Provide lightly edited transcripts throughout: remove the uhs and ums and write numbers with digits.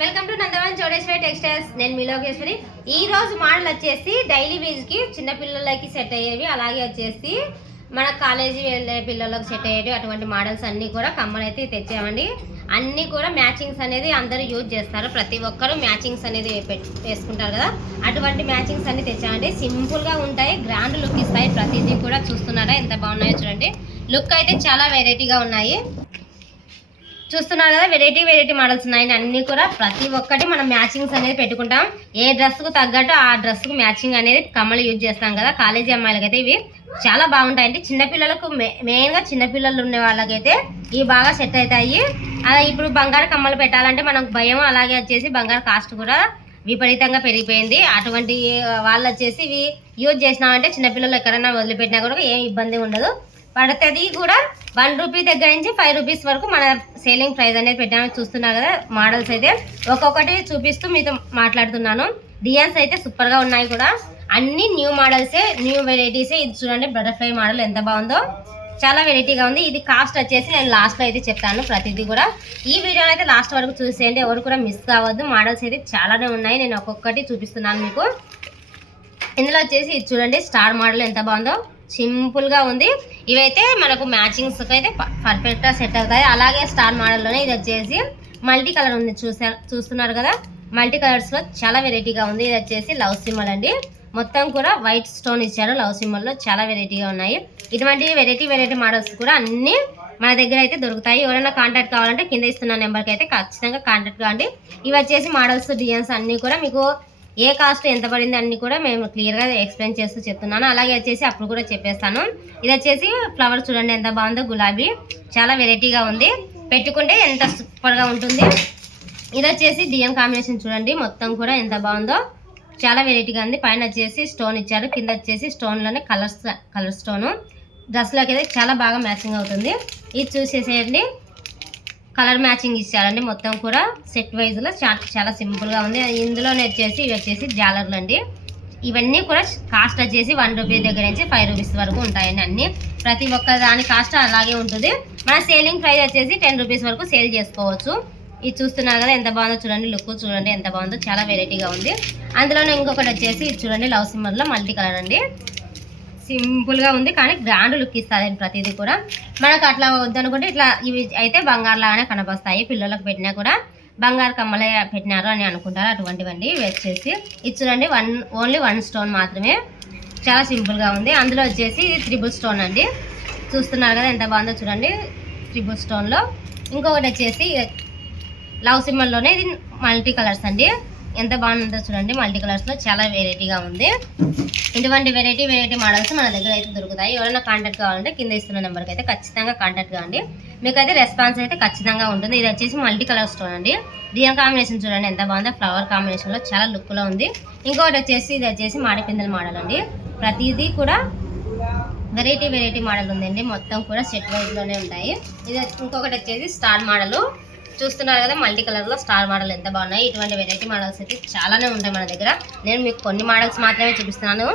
Welcome to Nandavaram Chowdeshwari textiles. నేను మీ లోకేశ్వరి. ఈ రోజు మోడల్ వచ్చేసి డైలీ వేజ్ కి చిన్న పిల్లలకి సెట్ అయ్యేవి, అలాగే వచ్చేసి మన కాలేజీ వెళ్ళే పిల్లలకు సెట్ అయ్యేవి అటువంటి మోడల్స్ అన్నీ కూడా కమ్మలు అయితే తెచ్చామండి. అన్నీ కూడా మ్యాచింగ్స్ అనేది అందరూ యూజ్ చేస్తారు, ప్రతి ఒక్కరూ మ్యాచింగ్స్ అనేది వేసుకుంటారు కదా, అటువంటి మ్యాచింగ్స్ అన్ని తెచ్చామండి. సింపుల్గా ఉంటాయి, గ్రాండ్ లుక్ ఇస్తాయి. ప్రతిదీ కూడా చూస్తున్నారా ఎంత బాగున్నాయో చూడండి. లుక్ అయితే చాలా వెరైటీగా ఉన్నాయి, చూస్తున్నారు కదా. వెరైటీ మోడల్స్ ఉన్నాయి అన్నీ కూడా. ప్రతి ఒక్కటి మనం మ్యాచింగ్స్ అనేది పెట్టుకుంటాం. ఏ డ్రెస్కు తగ్గట్టు ఆ డ్రెస్కు మ్యాచింగ్ అనేది కమ్మలు యూజ్ చేస్తాం కదా. కాలేజీ అమ్మాయిలకైతే ఇవి చాలా బాగుంటాయండి. చిన్నపిల్లలకు మెయిన్గా చిన్నపిల్లలు ఉండే వాళ్ళకైతే ఇవి బాగా సెట్ అవుతాయి. అలా ఇప్పుడు బంగారు కమ్మలు పెట్టాలంటే మనకు భయం, అలాగే వచ్చేసి బంగారు కాస్ట్ కూడా విపరీతంగా పెరిగిపోయింది. అటువంటి వాళ్ళు వచ్చేసి ఇవి యూజ్ చేసినామంటే చిన్నపిల్లలు ఎక్కడైనా వదిలిపెట్టినా కూడా ఏం ఇబ్బంది ఉండదు. పడుతుంది కూడా. 1 రూపీ దగ్గర నుంచి 5 రూపీస్ వరకు మన సేలింగ్ ప్రైస్ అనేది పెట్టామని చూస్తున్నారు కదా. మోడల్స్ అయితే ఒక్కొక్కటి చూపిస్తూ మీతో మాట్లాడుతున్నాను. డిజైన్స్ అయితే సూపర్గా ఉన్నాయి కూడా, అన్ని న్యూ మోడల్సే, న్యూ వెరైటీసే. ఇది చూడండి, బటర్ఫ్లై మోడల్ ఎంత బాగుందో, చాలా వెరైటీగా ఉంది. ఇది కాస్ట్ వచ్చేసి నేను లాస్ట్లో అయితే చెప్తాను ప్రతిదీ కూడా. ఈ వీడియోని అయితే లాస్ట్ వరకు చూసేయండి, ఎవరు కూడా మిస్ కావద్దు. మోడల్స్ అయితే చాలానే ఉన్నాయి, నేను ఒక్కొక్కటి చూపిస్తున్నాను మీకు. ఇందులో వచ్చేసి ఇది చూడండి, స్టార్ మోడల్ ఎంత బాగుందో, సింపుల్గా ఉంది. ఇవైతే మనకు మ్యాచింగ్స్ అయితే పర్ఫెక్ట్గా సెట్ అవుతాయి. అలాగే స్టార్ మోడల్లోనే ఇది వచ్చేసి మల్టీ కలర్ ఉంది, చూస్తున్నారు కదా. మల్టీ కలర్స్లో చాలా వెరైటీగా ఉంది. ఇది వచ్చేసి లవ్ సింబల్ అండి, మొత్తం కూడా వైట్ స్టోన్ ఇచ్చారు లవ్ సింబల్లో, చాలా వెరైటీగా ఉన్నాయి. ఇటువంటి వెరైటీ మోడల్స్ కూడా అన్నీ మన దగ్గర అయితే దొరుకుతాయి. ఎవరైనా కాంటాక్ట్ కావాలంటే కింద ఇస్తున్న నెంబర్కి అయితే ఖచ్చితంగా కాంటాక్ట్ కావండి. ఇవి వచ్చేసి మోడల్స్, డిజైన్స్ అన్నీ కూడా మీకు ఏ కాస్ట్ ఎంత పడింది అన్నీ కూడా మేము క్లియర్గా ఎక్స్ప్లెయిన్ చేస్తూ చెప్తున్నాను. అలాగే వచ్చేసి అప్పుడు కూడా చెప్పేస్తాను. ఇది వచ్చేసి ఫ్లవర్ చూడండి ఎంత బాగుందో, గులాబీ, చాలా వెరైటీగా ఉంది. పెట్టుకుంటే ఎంత సూపర్గా ఉంటుంది. ఇది వచ్చేసి డిఎం కాంబినేషన్ చూడండి, మొత్తం కూడా ఎంత బాగుందో, చాలా వెరైటీగా ఉంది. పైన వచ్చేసి స్టోన్ ఇచ్చారు, కింద వచ్చేసి స్టోన్లోనే కలర్ స్టోను. డ్రెస్లోకి అయితే చాలా బాగా మ్యాచింగ్ అవుతుంది. ఇది చూసేసేయండి, కలర్ మ్యాచింగ్ ఇచ్చారండి. మొత్తం కూడా సెట్ వైజ్లో చాలా సింపుల్గా ఉంది. ఇందులోనే వచ్చేసి ఇవి వచ్చేసి జాలర్లు అండి. ఇవన్నీ కూడా కాస్ట్ వచ్చేసి 1 రూపీ దగ్గర నుంచి 5 రూపీస్ వరకు ఉంటాయండి. అన్నీ ప్రతి ఒక్క దాని కాస్ట్ అలాగే ఉంటుంది. మన సేలింగ్ ప్రైస్ వచ్చేసి 10 రూపీస్ వరకు సేల్ చేసుకోవచ్చు. ఇది చూస్తున్నారు కదా ఎంత బాగుందో చూడండి, లుక్ చూడండి ఎంత బాగుందో, చాలా వెరైటీగా ఉంది. అందులోనే ఇంకొకటి వచ్చేసి ఇది చూడండి, లవ్ సింబల్లో మల్టీ కలర్ అండి. సింపుల్గా ఉంది కానీ గ్రాండ్ లుక్ ఇస్తుంది ప్రతిదీ కూడా. మనకు అట్లా వద్దనుకుంటే ఇట్లా ఇవి అయితే బంగారు లాగానే కనపస్తాయి. పిల్లలకు పెట్టినా కూడా బంగారు కమ్మలే పెట్టినారు అని అనుకుంటారు, అటువంటివండి. ఇవి వచ్చేసి ఇది చూడండి, ఓన్లీ 1 స్టోన్ మాత్రమే, చాలా సింపుల్గా ఉంది. అందులో వచ్చేసి ఇది 3 స్టోన్ అండి, చూస్తున్నారు కదా ఎంత బాగుందో చూడండి, 3 స్టోన్లో. ఇంకొకటి వచ్చేసి లవ్ సింబల్లోనే ఇది మల్టీ కలర్స్ అండి, ఎంత బాగుందో చూడండి. మల్టీ కలర్స్లో చాలా వెరైటీగా ఉంది. ఇటువంటి వెరైటీ మోడల్స్ మన దగ్గర అయితే దొరుకుతాయి. ఎవరైనా కాంటాక్ట్ కావాలంటే కింద ఇస్తున్న నెంబర్కి అయితే ఖచ్చితంగా కాంటాక్ట్ కావండి, మీకు అయితే రెస్పాన్స్ అయితే ఖచ్చితంగా ఉంటుంది. ఇది వచ్చేసి మల్టీ కలర్ స్టోన్ అండి. డిజైన్ కాంబినేషన్ చూడండి ఎంత బాగుందో, ఫ్లవర్ కాంబినేషన్లో చాలా లుక్లో ఉంది. ఇంకొకటి వచ్చేసి ఇది వచ్చేసి మాడిపిందల మోడల్ అండి. ప్రతిదీ కూడా వెరైటీ మోడల్ ఉందండి, మొత్తం కూడా సెట్ వైజ్లోనే ఉంటాయి. ఇది ఇంకొకటి వచ్చేసి స్టార్ మోడల్, చూస్తున్నారు కదా మల్టీ కలర్లో స్టార్ మోడల్ ఎంత బాగున్నాయి. ఇటువంటి వెరైటీ మోడల్స్ అయితే చాలానే ఉంటాయి మన దగ్గర. నేను మీకు కొన్ని మోడల్స్ మాత్రమే చూపిస్తున్నాను.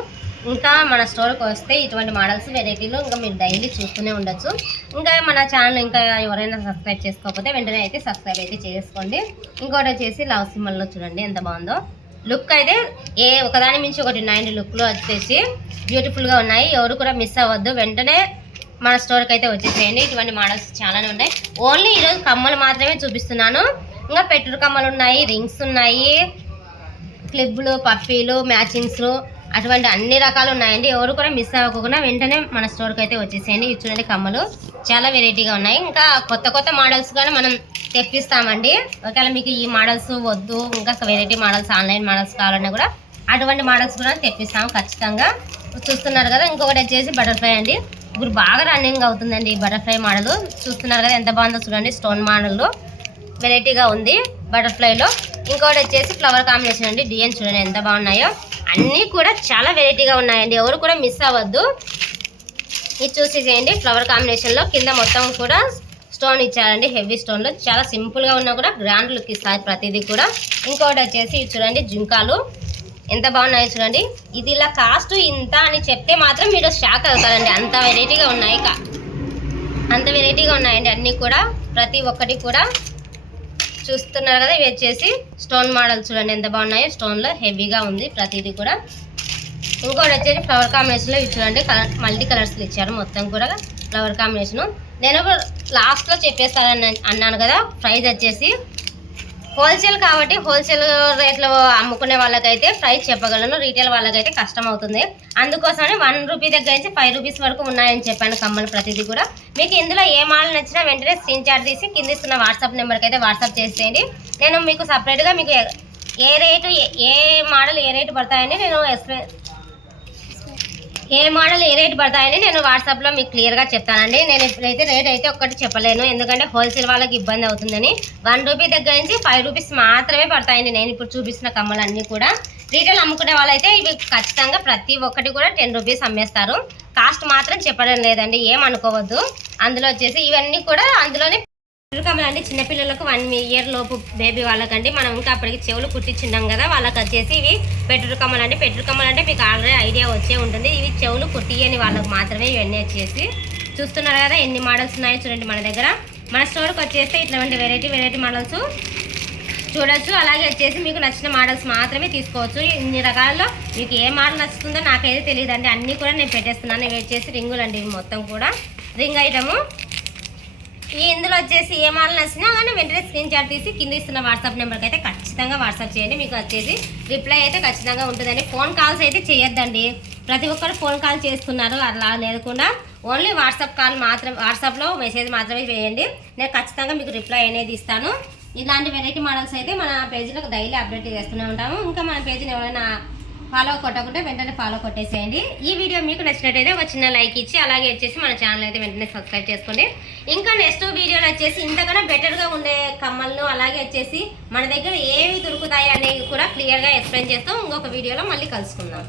ఇంకా మన స్టోర్కి వస్తే ఇటువంటి మోడల్స్ వెరైటీలు ఇంకా మీరు డైలీ చూస్తూనే ఉండొచ్చు. ఇంకా మన ఛానల్ ఇంకా ఎవరైనా సబ్స్క్రైబ్ చేసుకోకపోతే వెంటనే అయితే సబ్స్క్రైబ్ అయితే చేసుకోండి. ఇంకోటి వచ్చేసి లవ్ సింబల్లో చూడండి ఎంత బాగుందో, లుక్ అయితే ఒకదాని మించి ఒకటి ఉన్నాయండి. లుక్లో వచ్చేసి బ్యూటిఫుల్గా ఉన్నాయి, ఎవరు కూడా మిస్ అవ్వద్దు. వెంటనే మన స్టోర్కి అయితే వచ్చేసేయండి. ఇటువంటి మోడల్స్ చాలానే ఉన్నాయి. ఓన్లీ ఈరోజు కమ్మలు మాత్రమే చూపిస్తున్నాను. ఇంకా పెట్టుడు కమ్మలు ఉన్నాయి, రింగ్స్ ఉన్నాయి, క్లిప్లు, పప్పీలు, మ్యాచింగ్స్, అటువంటి అన్ని రకాలు ఉన్నాయండి. ఎవరు కూడా మిస్ అవ్వకుండా వెంటనే మన స్టోర్కి అయితే వచ్చేసేయండి. ఇది చూడండి, కమ్మలు చాలా వెరైటీగా ఉన్నాయి. ఇంకా కొత్త మోడల్స్ కూడా మనం తెప్పిస్తామండి. ఒకవేళ మీకు ఈ మోడల్స్ వద్దు, ఇంకా వెరైటీ మోడల్స్, ఆన్లైన్ మోడల్స్ కావాలన్నా కూడా అటువంటి మోడల్స్ కూడా తెప్పిస్తాము ఖచ్చితంగా. చూస్తున్నారు కదా. ఇంకొకటి వచ్చేసి బటర్ఫ్లై అండి, ఇప్పుడు బాగా రన్నింగ్ అవుతుందండి ఈ బటర్ఫ్లై మోడల్. చూస్తున్నారు కదా ఎంత బాగుందో చూడండి, స్టోన్ మోడల్లో వెరైటీగా ఉంది బటర్ఫ్లైలో. ఇంకోటి వచ్చేసి ఫ్లవర్ కాంబినేషన్ అండి. డిజైన్ చూడండి ఎంత బాగున్నాయో, అన్నీ కూడా చాలా వెరైటీగా ఉన్నాయండి, ఎవరు కూడా మిస్ అవ్వద్దు. ఇది చూసేసేయండి, ఫ్లవర్ కాంబినేషన్లో కింద మొత్తం కూడా స్టోన్ ఇచ్చారండి, హెవీ స్టోన్లో. చాలా సింపుల్గా ఉన్నా కూడా గ్రాండ్ లుక్ ఇస్తారు ప్రతిదీ కూడా. ఇంకోటి వచ్చేసి ఇది చూడండి, జుంకాలు ఎంత బాగున్నాయో చూడండి. ఇది ఇలా కాస్ట్ ఇంత అని చెప్తే మాత్రం మీరు షాక్ అవుతారండి, అంత వెరైటీగా ఉన్నాయండి అన్నీ కూడా. ప్రతి ఒక్కటి కూడా చూస్తున్నారు కదా, ఇవి వచ్చేసి స్టోన్ మోడల్ చూడండి ఎంత బాగున్నాయో. స్టోన్లో హెవీగా ఉంది ప్రతిదీ కూడా. ఇంకోటి వచ్చేసి ఫ్లవర్ కాంబినేషన్లో ఇవి చూడండి, మల్టీ కలర్స్లో ఇచ్చారు మొత్తం కూడా ఫ్లవర్ కాంబినేషను. నేను లాస్ట్లో చెప్పేస్తానని అన్నాను కదా, ప్రైస్ వచ్చేసి హోల్సేల్ కాబట్టి హోల్సేల్ రేట్లో అమ్ముకునే వాళ్ళకైతే ప్రైస్ చెప్పగలను, రీటైల్ వాళ్ళకైతే కష్టం అవుతుంది. అందుకోసమని 1 రూపీ దగ్గర నుంచి 5 రూపీస్ వరకు ఉన్నాయని చెప్పాను కమ్మలు ప్రతిదీ కూడా. మీకు ఇందులో ఏ మోడల్ నచ్చినా వెంటనే స్క్రీన్ షాట్ తీసి కింద ఇస్తున్న వాట్సాప్ నెంబర్కి అయితే వాట్సాప్ చేసేయండి. నేను మీకు సపరేట్గా మీకు ఏ రేటు ఏ మోడల్ ఏ రేటు పడతాయని నేను వాట్సాప్లో మీకు క్లియర్గా చెప్తానండి. నేను ఇప్పుడైతే రేట్ అయితే ఒక్కటి చెప్పలేను, ఎందుకంటే హోల్సేల్ వాళ్ళకి ఇబ్బంది అవుతుందని. 1 రూపీ దగ్గర నుంచి 5 రూపీస్ మాత్రమే పడతాయండి నేను ఇప్పుడు చూపిస్తున్న కమ్మలు అన్నీ కూడా. రీటైల్ అమ్ముకునే వాళ్ళైతే ఇవి ఖచ్చితంగా ప్రతి ఒక్కటి కూడా 10 రూపీస్ అమ్మేస్తారు. కాస్ట్ మాత్రం చెప్పడం లేదండి, ఏమనుకోవద్దు. అందులో వచ్చేసి ఇవన్నీ కూడా అందులోనే పెట్రోల్ కమ్మలు అండి. చిన్నపిల్లలకు 1 ఇయర్ లోపు బేబీ వాళ్ళకండి. మనం ఇంకా అప్పటికి చెవులు కుట్టించున్నాం కదా, వాళ్ళకి వచ్చేసి ఇవి పెట్రోల్ కమ్మలు అండి. పెట్రోల్ కమ్మలు అంటే మీకు ఆల్రెడీ ఐడియా వచ్చే ఉంటుంది. ఇవి చెవులు కుట్టియని వాళ్ళకి మాత్రమే ఇవన్నీ వచ్చేసి. చూస్తున్నారు కదా ఎన్ని మోడల్స్ ఉన్నాయో చూడండి మన దగ్గర. మన స్టోర్కి వచ్చేస్తే ఇట్లాంటి వెరైటీ మోడల్స్ చూడొచ్చు. అలాగే వచ్చేసి మీకు నచ్చిన మోడల్స్ మాత్రమే తీసుకోవచ్చు. ఇన్ని రకాలలో మీకు ఏ మోడల్ నచ్చుతుందో నాకైతే తెలియదండి, అన్నీ కూడా నేను పెట్టేస్తున్నాను. ఇవి వచ్చేసి రింగులు అండి, ఇవి మొత్తం కూడా రింగ్ ఐటము. ఇందులో వచ్చేసి ఏ మోడల్ నచ్చినా కానీ వెంటనే స్క్రీన్ షాట్ తీసి కింద ఇస్తున్న వాట్సాప్ నెంబర్కి అయితే ఖచ్చితంగా వాట్సాప్ చేయండి. మీకు వచ్చేసి రిప్లై అయితే ఖచ్చితంగా ఉంటుందండి. ఫోన్ కాల్స్ అయితే చేయొద్దండి, ప్రతి ఒక్కరు ఫోన్ కాల్ చేస్తున్నారు. అలా లేకుండా ఓన్లీ వాట్సాప్ కాల్ మాత్రం, వాట్సాప్లో మెసేజ్ మాత్రమే చేయండి. నేను ఖచ్చితంగా మీకు రిప్లై అనేది ఇస్తాను. ఇలాంటి వెరైటీ మోడల్స్ అయితే మన పేజీలో డైలీ అప్డేట్ చేస్తూనే ఉంటాము. ఇంకా మన పేజీని ఎవరైనా ఫాలో కొట్టకుంటే వెంటనే ఫాలో కొట్టేసేయండి. ఈ వీడియో మీకు నచ్చినట్టయితే ఒక చిన్న లైక్ ఇచ్చి అలాగే వచ్చేసి మన ఛానల్ అయితే వెంటనే సబ్స్క్రైబ్ చేసుకోండి. ఇంకా నెక్స్ట్ వీడియోలో వచ్చేసి ఇంతకన్నా బెటర్గా ఉండే కమ్మలను అలాగే వచ్చేసి మన దగ్గర ఏవి దొరుకుతాయి అనేవి కూడా క్లియర్గా ఎక్స్ప్లెయిన్ చేస్తాం. ఇంకొక వీడియోలో మళ్ళీ కలుసుకుందాం.